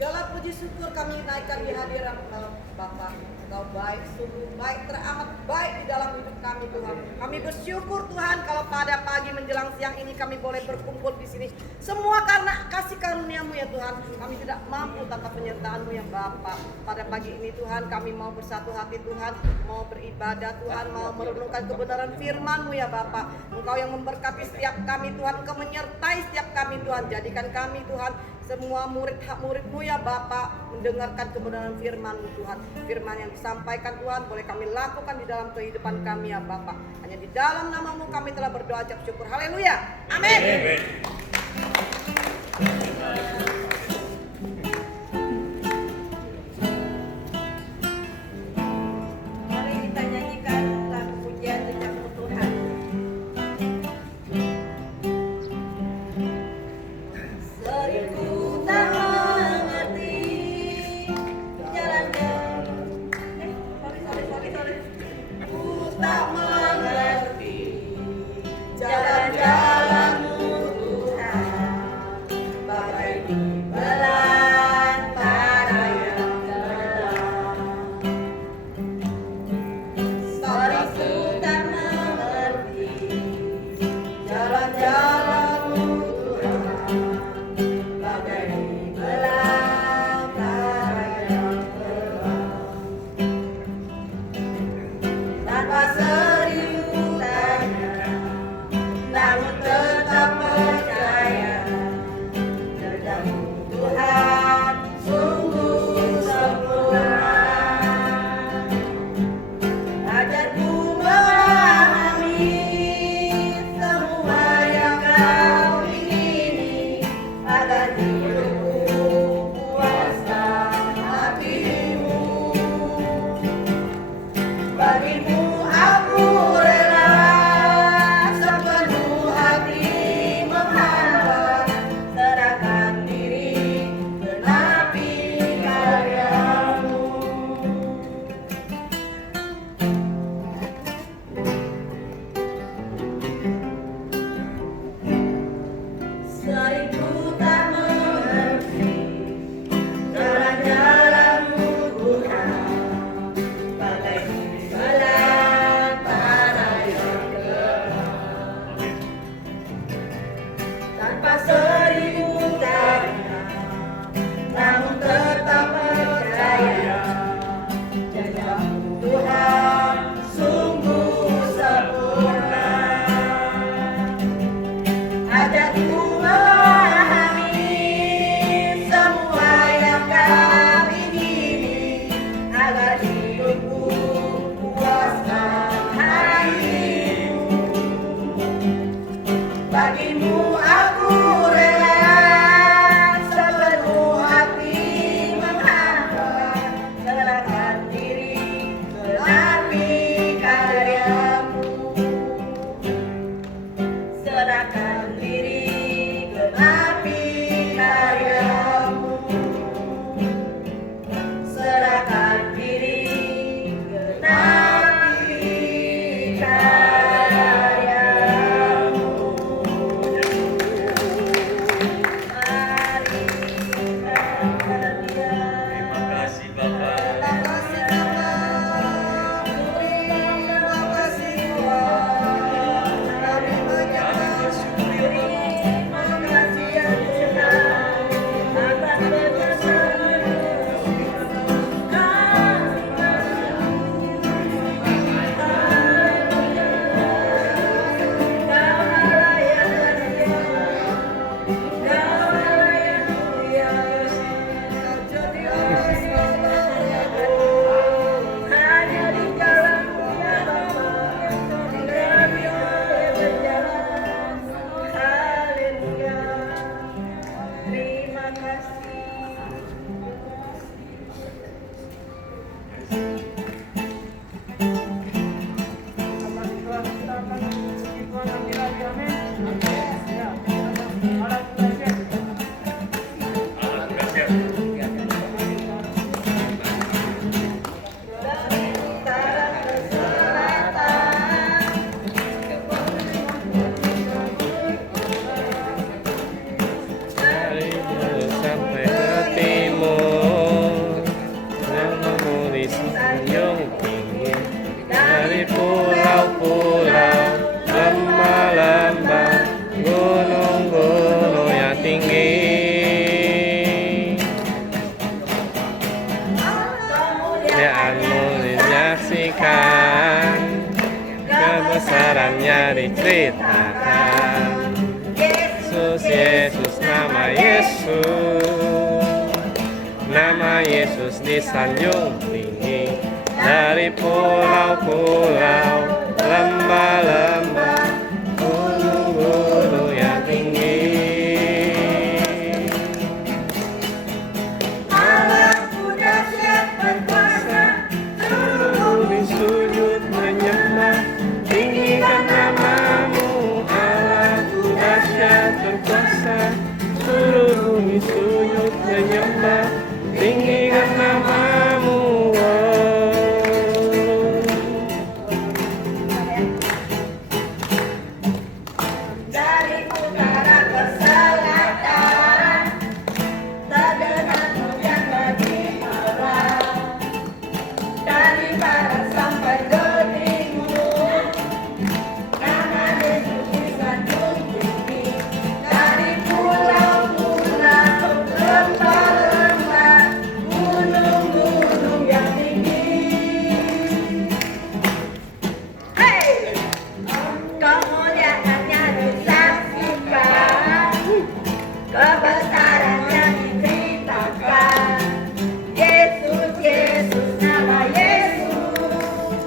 Segala puji syukur kami naikkan di hadirat Bapa. Engkau baik, sungguh baik, teramat baik di dalam hidup kami Tuhan. Kami bersyukur Tuhan kalau pada pagi menjelang siang ini kami boleh berkumpul di sini. Semua karena kasih karunia-Mu ya Tuhan. Kami tidak mampu tanpa penyertaan-Mu ya Bapa. Pada pagi ini Tuhan kami mau bersatu hati Tuhan, mau beribadah Tuhan, mau merenungkan kebenaran firman-Mu ya Bapa. Engkau yang memberkati setiap kami Tuhan, Engkau menyertai setiap kami Tuhan. Jadikan kami Tuhan semua murid-murid-Mu ya Bapa mendengarkan kebenaran firman-Mu Tuhan. Firman yang disampaikan Tuhan boleh kami lakukan di dalam kehidupan kami ya Bapa. Hanya di dalam nama-Mu kami telah berdoa ucap syukur. Haleluya. Amin. Mari kita nyanyikan lagu pujian tentang Tuhan. Seribu tak mengerti jalan-jalan. Ku tak mengerti jalan-jalan-Mu Tuhan. Bagai di belantara yang gelap. Seribu tak mengerti jalan-jalan-Mu Tuhan. Bagai di belantara yang gelap. Tanpa seribu tanya, namun tetap percaya. Kerja-Mu Tuhan sungguh sempurna. Ajarku memahami semua yang Kau ingini, agar hidupku puaskan hati-Mu. Bagi-Mu aku rela sepenuh hati menghamba, serahkan diri genapi karya-Mu. Seribu tak mengerti jalan-jalan-Mu Tuhan. Bagai di belantara yang gelap. Tanpa seribu tanya, namun tetap percaya. Janji-Mu Tuhan sungguh sempurna. Ajarku memahami semua yang Kau ingini, agar hidupku puaskan hati-Mu. Bagi-Mu aku rela sepenuh hati menghamba, serahkan diri genapi karya-Mu. Serahkan diri genapi karya-Mu. Serahkan diri genapi karya-Mu. Mari kita berdia. Terima kasih Bapak. Terima kasih Bapa. Terima kasih Tuhan. Kami mengucapkan syukur. Terima kasih yang senang atas kebesaran-Mu. Hanya di jalan-Mu ya Bapa, kami boleh berjalan. Haleluya. Terima kasih. Alat bersiap. Dari utara ke selatan, Dari barat sampai ke timur. diceritakan. Yesus, Yesus, nama Yesus. Nama Yesus disanjung tinggi dari pulau-pulau, lembah-lembah, gunung-gunung yang tinggi. Allahku dahsyat berkuasa, Seluruh bumi sujud menyembah, tinggikan namamu. Allahku dahsyat berkuasa, seluruh bumi sujud menyembah, tinggikan namamu. dari utara ke selatan, terdengar hujan bagi Allah. Dari barat sampai ke timur, nama Yesus disanjung tinggi. Dari pulau-pulau, lembah-lembah, gunung-gunung yang tinggi. Hey! Kemuliaannya disaksikan, kebesarannya diceritakan. Yesus, Yesus, nama Yesus.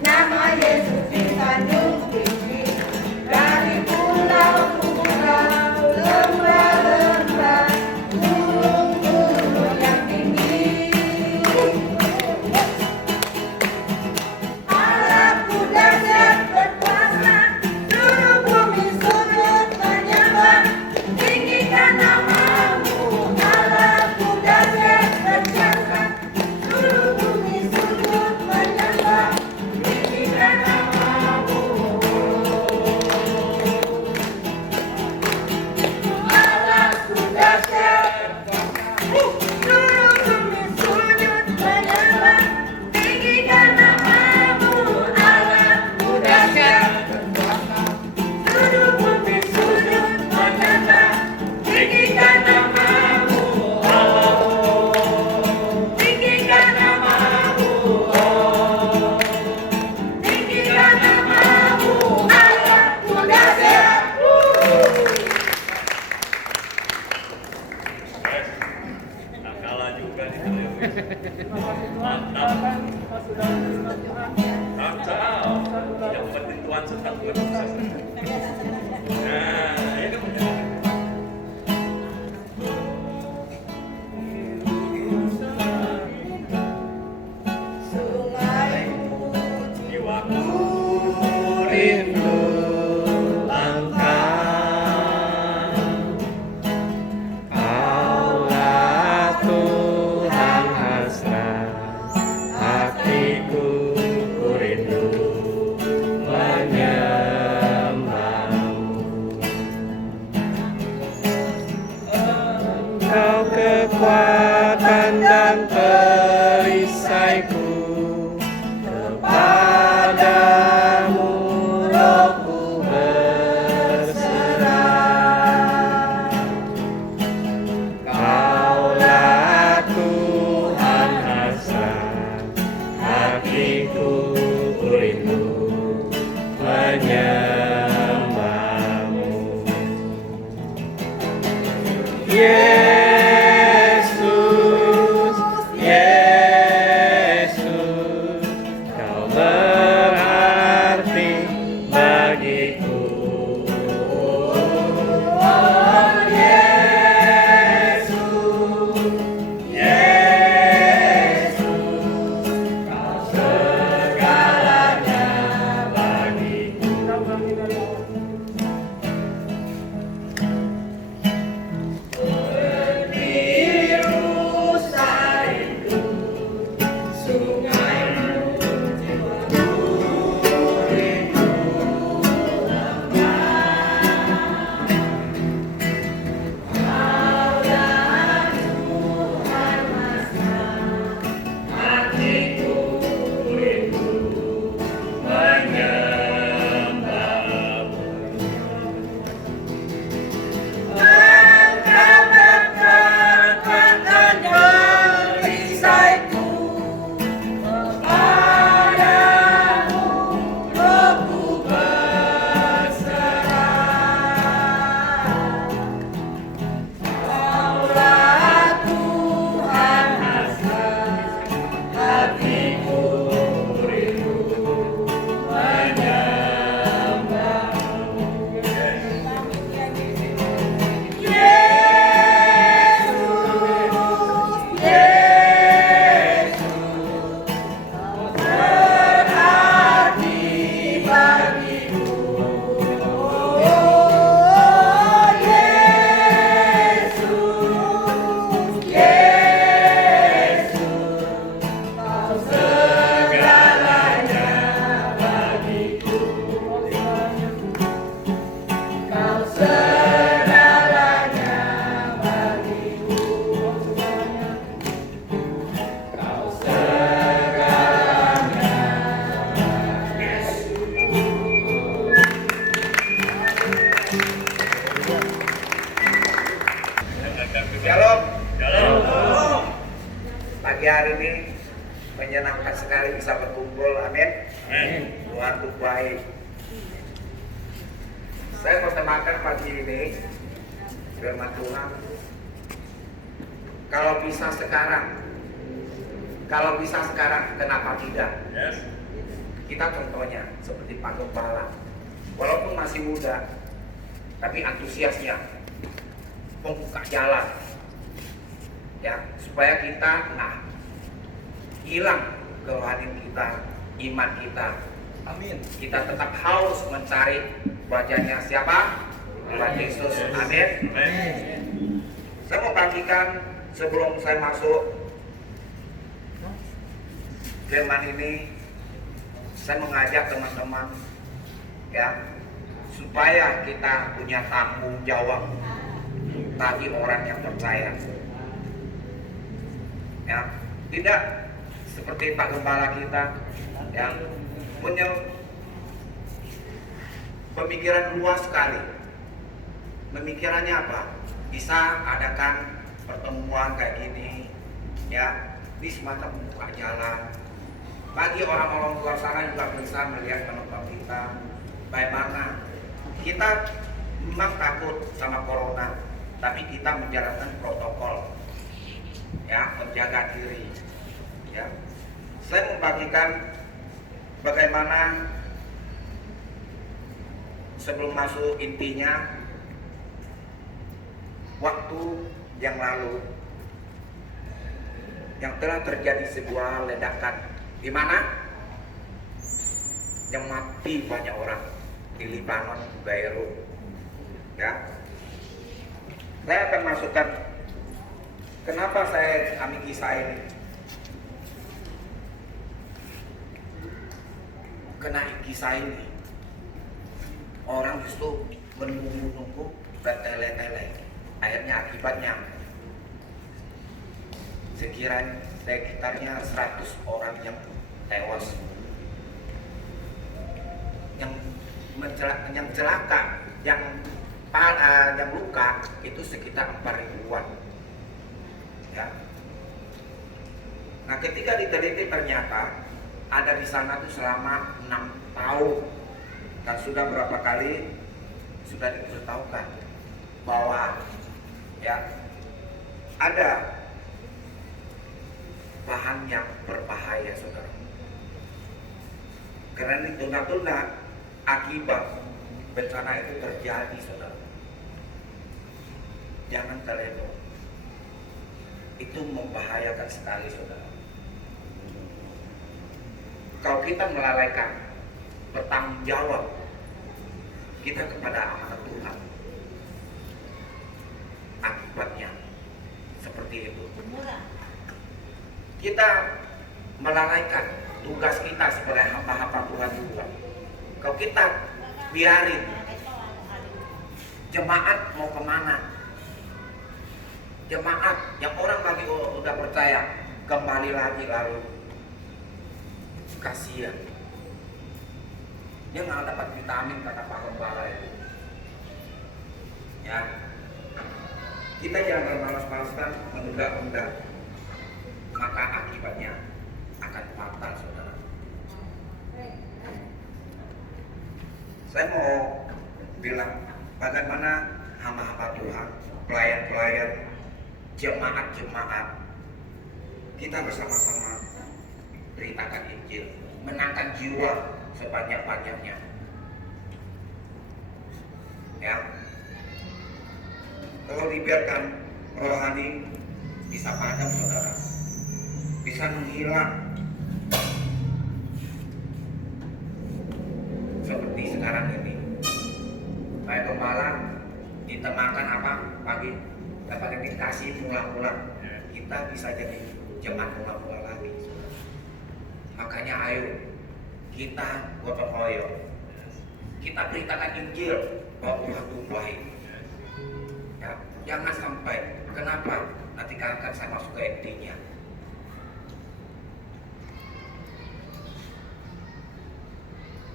Nama Yesus disanjung tinggi. Dari pulau-pulau, lembah-lembah, gunung-gunung yang tinggi. Allahku dahsyat berkuasa, seluruh bumi sujud menyembah, tinggikan namamu. Allahku dahsyat berkuasa, seluruh bumi sujud menyembah, tinggikan namamu. Allahku dahsyat, seluruh bumi sujud menyembah, tinggikan namamu. Allahku dahsyat, seluruh bumi sujud menyembah, tinggikan namamu. Tinggikan namamu. Tinggikan namamu. Allahku dahsyat. Tak kalah juga nih mantap. Mantap. Yang penting Tuhan sedang bekerja. Nah, itu benar. Sungaimu Jiwaku Rindu Engkau, Kaulah Tuhan hasrat hatiku, ku rindu menyembahmu. Engkau kekuatan dan perisaiku, kepadamu rohku berserah. Kaulah Tuhan hasrat hatiku, ku rindu menyembahmu. Yesus, pagi hari ini menyenangkan sekali bisa berkumpul. Amin. Tuhan itu baik. Saya mau temakan pagi ini firman Tuhan. Kalau bisa sekarang, kenapa tidak? Yes. Kita contohnya seperti Pak Gembala, walaupun masih muda, tapi antusiasnya membuka jalan, ya, supaya kita nggak hilang kerohanian kita, iman kita. Amin. Kita tetap haus mencari wajahnya siapa? Tuhan Yesus. Amin. Amin. Saya mau bagikan sebelum saya masuk firman ini, saya mengajak teman-teman, ya, supaya kita punya tanggung jawab bagi orang yang percaya. Ya, tidak seperti Pak Gembala kita yang punya pemikiran luas sekali. Pemikirannya apa? Bisa adakan pertemuan kayak gini, ya, di semacam membuka jalan. Bagi orang-orang luar sana juga bisa melihat penonton kita, bagaimana kita memang takut sama corona, tapi kita menjalankan protokol, ya, menjaga diri, ya. Saya membagikan bagaimana sebelum masuk intinya, waktu yang lalu yang telah terjadi sebuah ledakan di mana yang mati banyak orang di Libanon, Beirut, ya. Saya akan masukkan kenapa saya ambil kisah ini. Kena kisah ini, orang justru menunggu-nunggu bertele-tele. Akhirnya akibatnya sekiranya sekitarnya 100 orang yang tewas, yang celaka, yang luka itu sekitar 4.000-an, ya. Nah, ketika diteliti ternyata ada di sana tuh selama 6 tahun, dan sudah berapa kali sudah diberitahukan bahwa, ya, ada bahan yang berbahaya, saudara. Karena ditunda-tunda, akibat bencana itu terjadi, saudara. Jangan terlena. Itu membahayakan sekali, saudara. Kalau kita melalaikan bertanggung jawab kita kepada amanat Tuhan, akibatnya seperti itu. Kita melalaikan tugas kita sebagai hamba-hamba Tuhan juga. Kalau kita biarin jemaat mau kemana, jemaat yang orang lagi udah percaya kembali lagi lalu kasihan, dia nggak dapat vitamin kata Pak Gembala itu, ya. Kita jangan bermalas-malasan menunda-nunda, maka akibatnya akan fatal, saudara. Saya mau bilang bagaimana hamba-hamba Tuhan, pelayan-pelayan, jemaat-jemaat, kita bersama-sama beritakan Injil, menangkan jiwa sebanyak-banyaknya, ya. Kalau dibiarkan rohani bisa padam, saudara, bisa menghilang seperti sekarang ini. Kayak Gembala ditemakan apa pagi dapat dikasih mula-mula, kita bisa jadi jemaat mula-mula lagi. Makanya ayo kita gotong royong, kita beritakan Injil bahwa Tuhan itu baik, ya. Jangan sampai, kenapa? Nanti akan saya masuk ke intinya.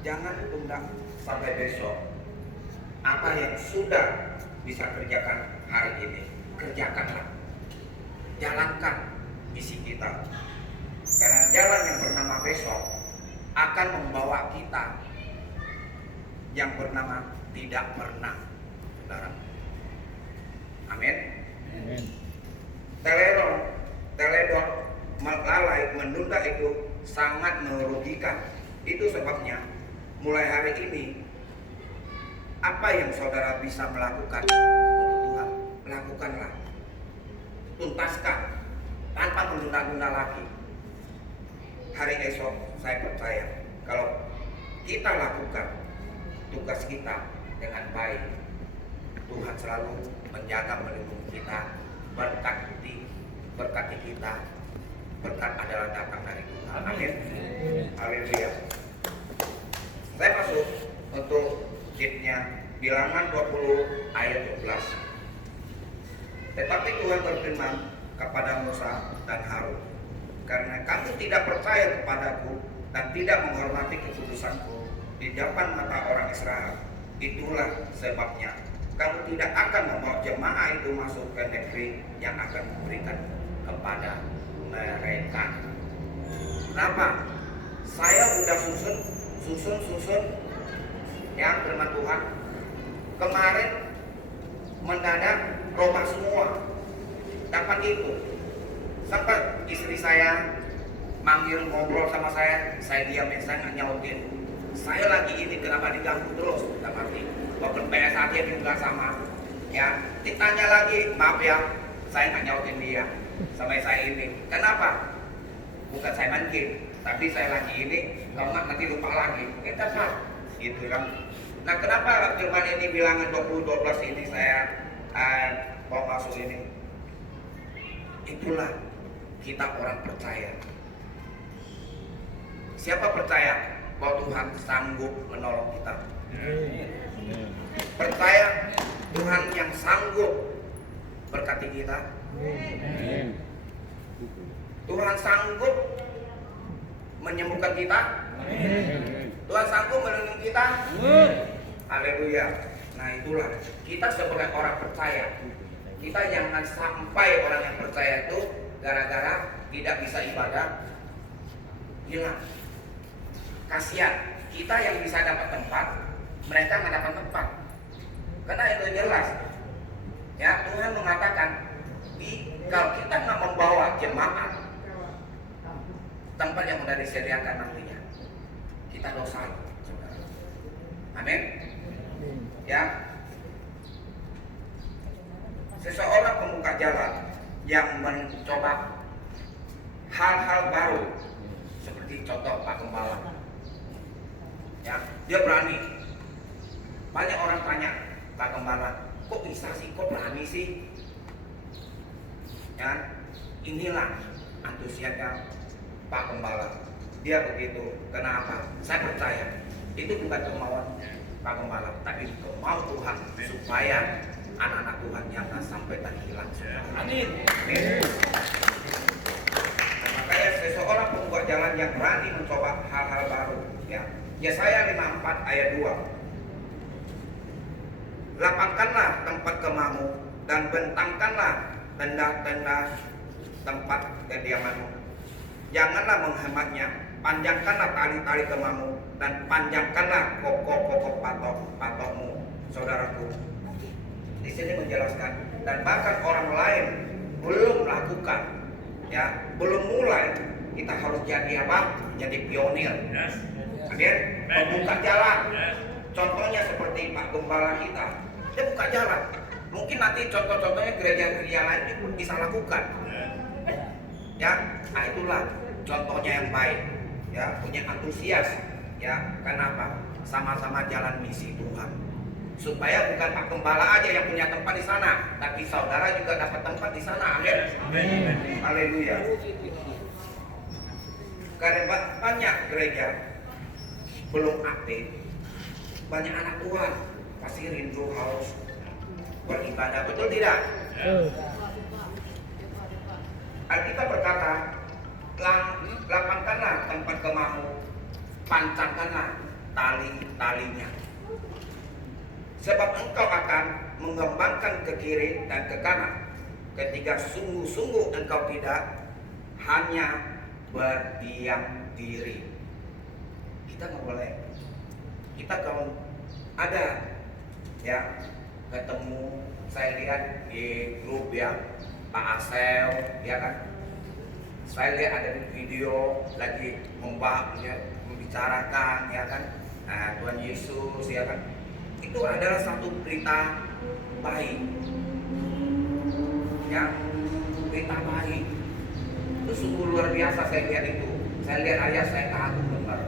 Jangan tunda sampai besok. Apa yang sudah bisa kerjakan hari ini, kerjakanlah. Jalankan misi kita. kita. Karena jalan yang bernama besok akan membawa kita yang bernama tidak pernah, saudara. Amin. Teledor, melalai, menunda itu sangat merugikan. Itu sebabnya mulai hari ini apa yang saudara bisa melakukan untuk Tuhan, lakukanlah. Tuntaskan tanpa menunda-nunda lagi. Hari esok saya percaya kalau kita lakukan tugas kita dengan baik, Tuhan selalu menjaga melindungi kita, berkati kita. Berkat adalah datang dari Tuhan. Amin. Haleluya. Saya masuk untuk kitnya Bilangan 20 ayat 12. Tetapi Tuhan berfirman kepada Musa dan Harun, karena kamu tidak percaya kepadaku dan tidak menghormati keputusanku di depan mata orang Israel, itulah sebabnya kamu tidak akan membawa jemaah itu masuk ke negeri yang akan memberikan kepada mereka. Kenapa? Saya udah susun yang firman Tuhan. Kemarin mendadak robah semua. Dapat itu. Sampai istri saya manggil ngobrol sama saya diamin, saya nggak nyautin. Saya lagi ini kenapa diganggu terus? Udah mati. Walaupun PS aja juga sama. Ya, ditanya lagi, maaf ya, saya nggak nyautin dia. Sampai saya ini, kenapa? Bukan saya mungkin, tapi saya lagi ini, kalau nggak nanti lupa lagi. Kita Pak, gitu kan. Nah, kenapa firman ini Bilangan 20:12 ini saya mau masuk ini? Itulah kita orang percaya. Siapa percaya bahwa Tuhan sanggup menolong kita? Percaya Tuhan yang sanggup berkati kita? Tuhan sanggup menyembuhkan kita? Tuhan sanggup melindungi kita? Haleluya. Nah, itulah kita sebagai orang percaya. Kita jangan sampai orang yang percaya itu gara-gara tidak bisa ibadah hilang. Kasihan kita yang bisa dapat tempat, mereka nggak dapat tempat. Karena itu jelas. Ya, Tuhan mengatakan kalau kita nggak membawa jemaat tempat yang sudah disediakan nantinya, kita dosa, saudara. Amin. Ya. Seseorang pembuka jalan yang mencoba hal-hal baru, seperti contoh Pak Gembala. Ya, dia berani. Banyak orang tanya, Pak Gembala, kok bisa sih, kok berani sih? Ya, inilah antusiasnya Pak Gembala. Dia begitu. Kenapa? Saya percaya itu bukan kemauan Pak Gembala, tapi kemauan Tuhan supaya anak-anak Tuhan jangan sampai terhilang. Amin. Amin. Makanya seseorang pembuat jalan yang berani mencoba hal-hal baru. Ya, Yesaya 54 ayat 2. Lapangkanlah tempat kemahmu dan bentangkanlah tenda-tenda tempat kediamanmu. Janganlah menghematnya. Panjangkanlah tali-tali kemahmu dan panjangkanlah kokoh-kokoh patokmu, saudaraku. Di sini menjelaskan, dan bahkan orang lain belum melakukan, ya, belum mulai, kita harus jadi apa? Jadi pionir. Amin. Membuka jalan. Contohnya seperti Pak Gembala kita, dia buka jalan. Mungkin nanti contoh-contohnya gereja-gereja lain pun bisa lakukan. Ya, nah itulah contohnya yang baik. Ya, punya antusias. Ya, kenapa? Sama-sama jalan misi Tuhan. Supaya bukan Pak Gembala aja yang punya tempat di sana, tapi saudara juga dapat tempat di sana. Amin. Haleluya. Karena banyak gereja belum aktif, banyak anak Tuhan pasti rindu harus beribadah, betul tidak? Alkitab berkata, lapangkanlah tempat kemahmu, pancangkanlah tali-talinya. Sebab engkau akan mengembangkan ke kiri dan ke kanan ketika sungguh-sungguh engkau tidak hanya berdiam diri. Kita nggak boleh. Kita kalau ada ya ketemu, saya lihat di grup ya Pak Asel ya kan, saya lihat ada di video lagi membicarakan ya kan, Tuhan Yesus ya kan, itu adalah satu berita baik ya, berita baik itu sungguh luar biasa. Saya lihat itu, saya lihat ayah saya kagum benar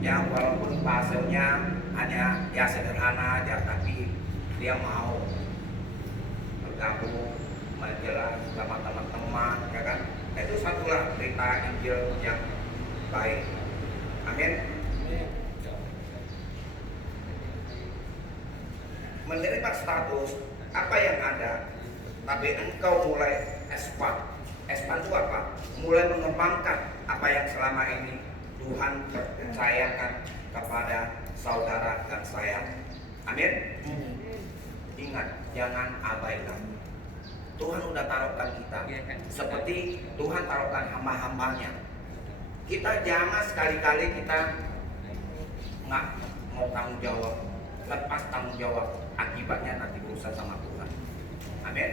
ya, walaupun bahasanya hanya ya sederhana aja, tapi dia mau bergabung menjelas sama teman-teman ya kan. Itu satulah berita Injil yang baik. Amin. Menerima status apa yang ada, tapi engkau mulai expand itu apa? Mulai mengembangkan apa yang selama ini Tuhan percayakan kepada saudara dan saya. Amin. Ingat, jangan abaikan. Tuhan udah taruhkan kita, seperti Tuhan taruhkan hamba-hambanya. Kita jangan sekali-kali kita nggak mau tanggung jawab, lepas tanggung jawab, akibatnya nanti berusaha sama Tuhan. Amin.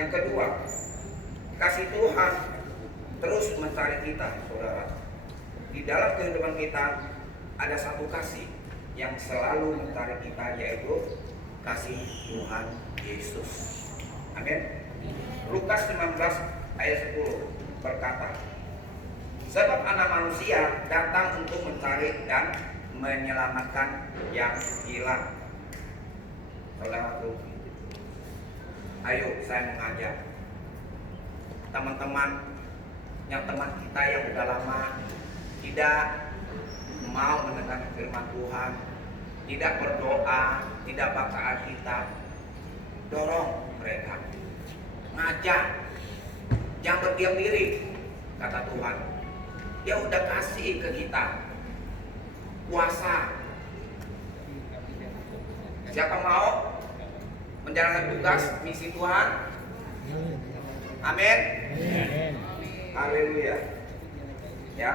Yang kedua, kasih Tuhan terus mencari kita, saudara. Di dalam kehidupan kita ada satu kasih yang selalu mencari kita, yaitu kasih Tuhan Yesus. Amin. Lukas 19 ayat 10 berkata, sebab anak manusia datang untuk mencari dan menyelamatkan yang hilang. Saudaraku, ayo saya mengajak teman-teman yang teman kita yang udah lama tidak mau mendengar firman Tuhan, tidak berdoa, tidak baca Alkitab, dorong mereka, ngajak, jangan berdiam diri. Kata Tuhan, dia udah kasih ke kita kuasa. Siapa mau menjalankan tugas misi Tuhan? Amin. Haleluya. Ya.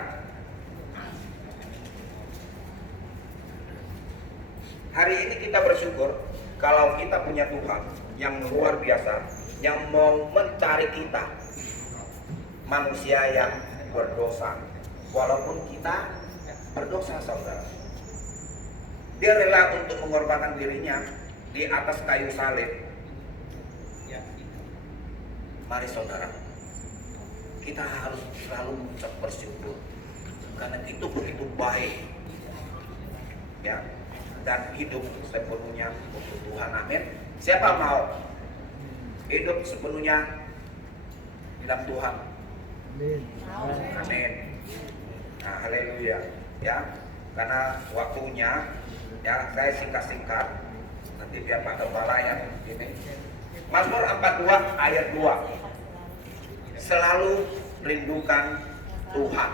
Hari ini kita bersyukur kalau kita punya Tuhan yang luar biasa, yang mau mencari kita, manusia yang berdosa. Walaupun kita berdosa, saudara, dia rela untuk mengorbankan dirinya di atas kayu salib. Mari saudara, kita harus selalu mengucap bersyukur, karena itu begitu baik ya, dan hidup sepenuhnya untuk Tuhan. Amin. Siapa mau hidup sepenuhnya di dalam Tuhan? Amin. Nah, haleluya ya. Karena waktunya ya, saya singkat-singkat, nanti biar Pak Gembala yang ini. Mazmur 42 ayat 2. Selalu rindukan Tuhan.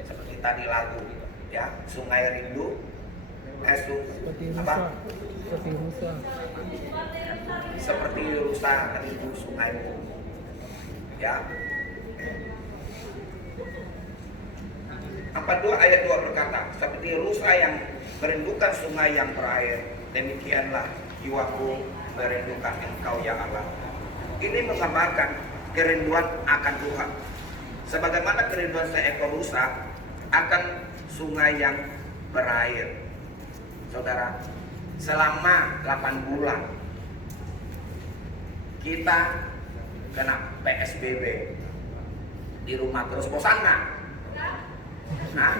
Seperti tadi lagu ya, sungai rindu. Seperti rusa rindu sungaimu. Ya. 42 ayat 2 berkata, seperti rusa yang merindukan sungai yang berair, demikianlah jiwaku merindukan Engkau ya Allah. Ini menggambarkan kerinduan akan Tuhan. Sebagaimana kerinduan seekor rusa akan sungai yang berair. Saudara, selama 8 bulan kita kena PSBB di rumah terus, bosan nggak? Nah,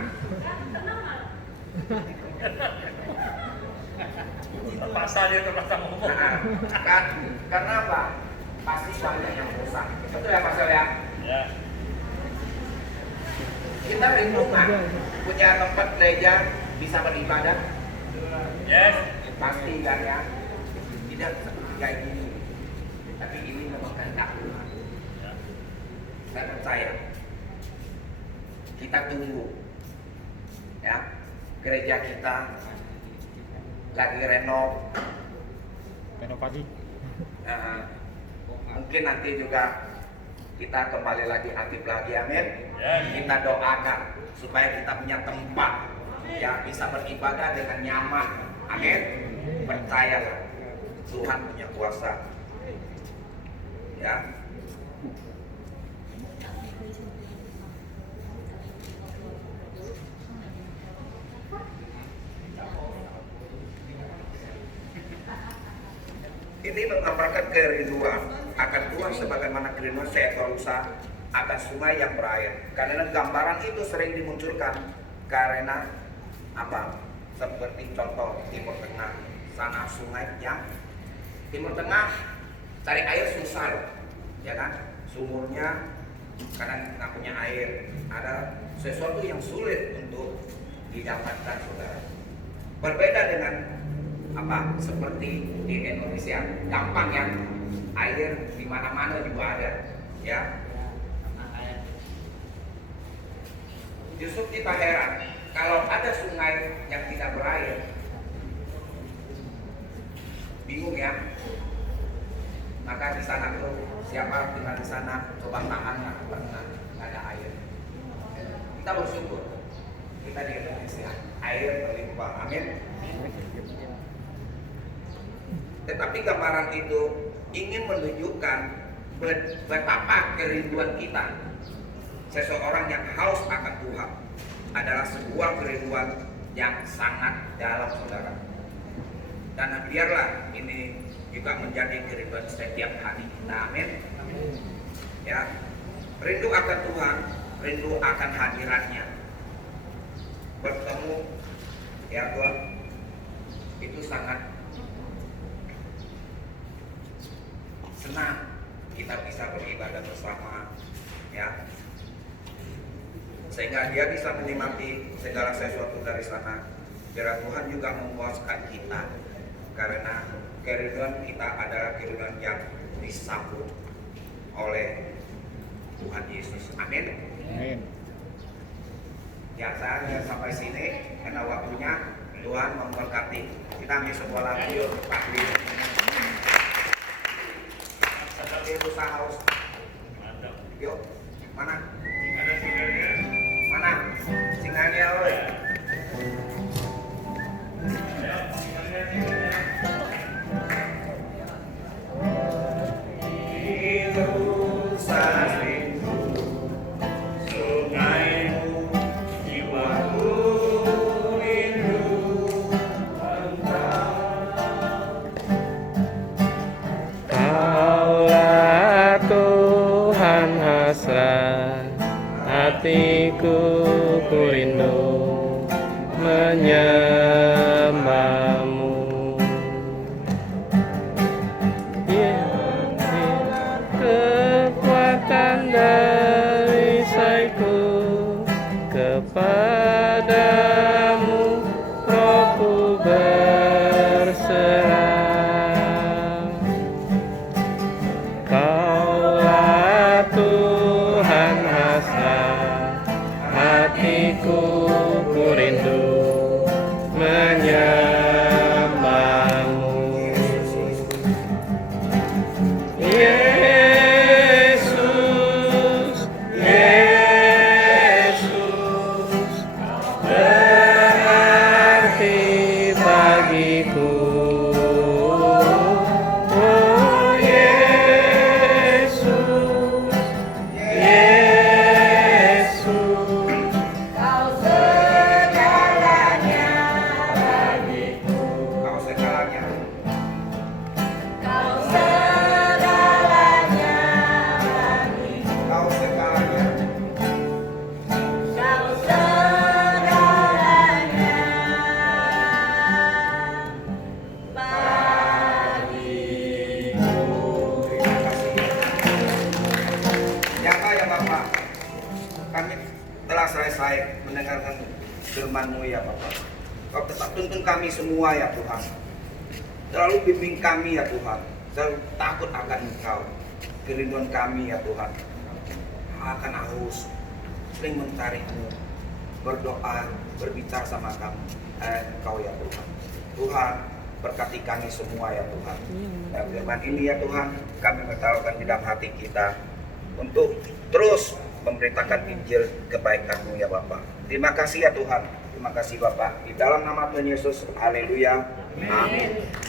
Pasalnya terpaksa ngomong. karena apa? Pasti banyak yang bosan. Betul ya Pak Sel ya? Ya. Kita rindu nggak punya tempat gereja bisa beribadah? Yes. Pasti kan ya? Tidak seperti kayak gini. Tapi ini memang kehendak Tuhan. Saya percaya. Kita tunggu ya, gereja kita lagi renovasi Mungkin nanti juga kita kembali lagi aktif lagi, amin. Kita doakan supaya kita punya tempat ya bisa beribadah dengan nyaman, amin. Percayalah Tuhan punya kuasa ya. Ini menggambarkan kerinduan akan Tuhan sebagaimana kerinduan seekor rusa akan sungai yang berair. Karena gambaran itu sering dimunculkan karena apa? Seperti contoh Timur Tengah, sana sungai yang Timur Tengah cari air susah loh, ya kan? Sumurnya karena nggak punya air, ada sesuatu yang sulit untuk didapatkan, saudara. Berbeda dengan apa seperti di Indonesia, gampang ya, air di mana-mana juga ada ya. Justru kita heran kalau ada sungai yang tidak berair, bingung ya. Maka di sana tuh siapa tinggal di sana coba tahan nggak pernah nggak ada air. Kita bersyukur kita di Indonesia air berlimpah, amin. Tetapi gambaran itu ingin menunjukkan betapa kerinduan kita seseorang yang haus akan Tuhan adalah sebuah kerinduan yang sangat dalam, saudara. Dan biarlah ini juga menjadi kerinduan setiap hari kita, amin. Ya, rindu akan Tuhan, rindu akan hadiratnya, bertemu ya Tuhan, itu sangat senang kita bisa beribadah bersama ya, sehingga dia bisa menikmati segala sesuatu dari sana. Biar Tuhan juga memuaskan kita karena kerinduan kita adalah kerinduan yang disambut oleh Tuhan Yesus, amin. Amin. Ya, saya sampai sini karena waktunya. Tuhan memberkati. Kita ambil sebuah lagu yuk, Pak Lee. Sambil berusaha haus. Yuk, mana? Ada singernya. Mana? Singanya, oi. Kaulah Tuhan hasrat hatiku, ku rindu menyembahmu. Kekuatan dari sayku kepadamu, Rohku berserah. Kaulah Tuhan hasrat hatiku, ku rindu menyembahmu. Yesus, Yesus, berarti bagiku. Oh Yesus, Yesus, Kau segalanya bagiku. Kau segalanya. Kau segalanya bagiku. Kau segalanya. Kau segalanya bagiku. Terima kasih. Ya Pak, ya Bapak, kami telah selesai mendengarkan firman-Mu ya Bapak. Kau tetap tuntun kami semua ya Tuhan. Selalu bimbing kami ya Tuhan. Selalu takut akan Engkau. Kerinduan kami ya Tuhan akan haus, sering mencari-Mu, berdoa, berbicara sama kami, Engkau ya Tuhan. Tuhan, berkati kami semua ya Tuhan. Dan firman ini ya Tuhan, kami bertaruhkan di dalam hati kita untuk terus memberitakan Injil kebaikan-Mu ya Bapa. Terima kasih ya Tuhan. Terima kasih Bapak. Di dalam nama Tuhan Yesus. Haleluya. Amin.